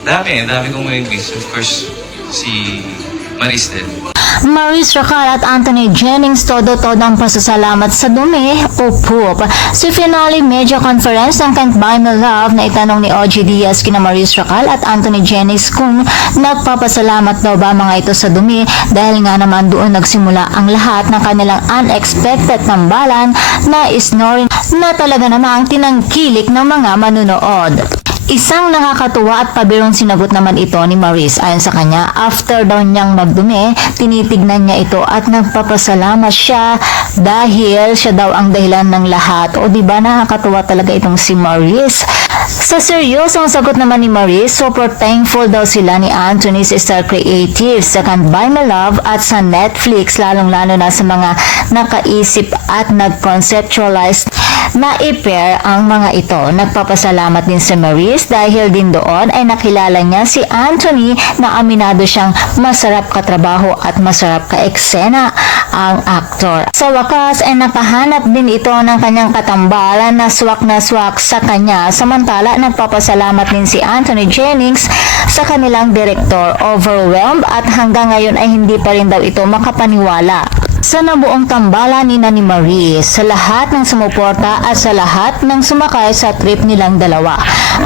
Dami kong may miss. Of course, si Maris din. Maris Racal at Anthony Jennings todo-todong pasasalamat sa dumi o poop. Si finale media conference ng Can't Buy Me Love na itanong ni OG Diaz kina Maris Racal at Anthony Jennings kung nagpapasalamat daw ba mga ito sa dumi dahil nga naman doon nagsimula ang lahat ng kanilang unexpected tambalan na isnoring na talaga namang tinangkilik ng mga manunood. Isang nakakatuwa at pabirong sinagot naman ito ni Maris. Ayon sa kanya, after daw niyang magdumi, tinitignan niya ito at nagpapasalamat siya dahil siya daw ang dahilan ng lahat. O diba nakakatuwa talaga itong si Maris? Sa seryosong sagot naman ni Maris, super thankful daw sila ni Anthony sa Star Creative sa Can't Buy Me Love at sa Netflix, lalong-lalo na sa mga nakaisip at nag-conceptualize na i-pair ang mga ito. Nagpapasalamat din si Maris dahil din doon ay nakilala niya si Anthony na aminado siyang masarap katrabaho at masarap ka-eksena ang aktor. Sa wakas ay nakahanap din ito ng kanyang katambalan na swak sa kanya. Samantala, nagpapasalamat din si Anthony Jennings sa kanilang direktor. Overwhelmed at hanggang ngayon ay hindi pa rin daw ito makapaniwala sa nabuong tambalan ni Maris, sa lahat ng sumuporta at sa lahat ng sumakay sa trip nilang dalawa.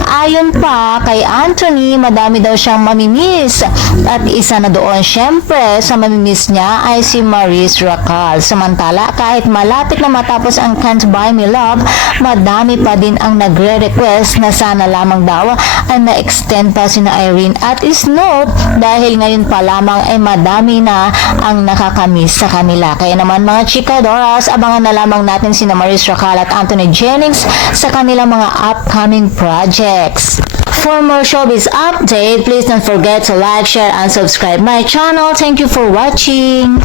Ayon pa kay Anthony, madami daw siyang mamimiss at isa na doon syempre sa mamimiss niya ay si Maris Racal. Samantala, kahit malapit na matapos ang Can't Buy Me Love, madami pa din ang nagre-request na sana lamang daw ay na-extend pa sina Irene at Snoop dahil ngayon pa lamang ay madami na ang nakakamiss sa kanila. Kaya naman mga chikadoras, abangan na lamang natin sina Maris Racal at Anthony Jennings sa kanilang mga upcoming projects. For more showbiz update, please don't forget to like, share, and subscribe my channel. Thank you for watching.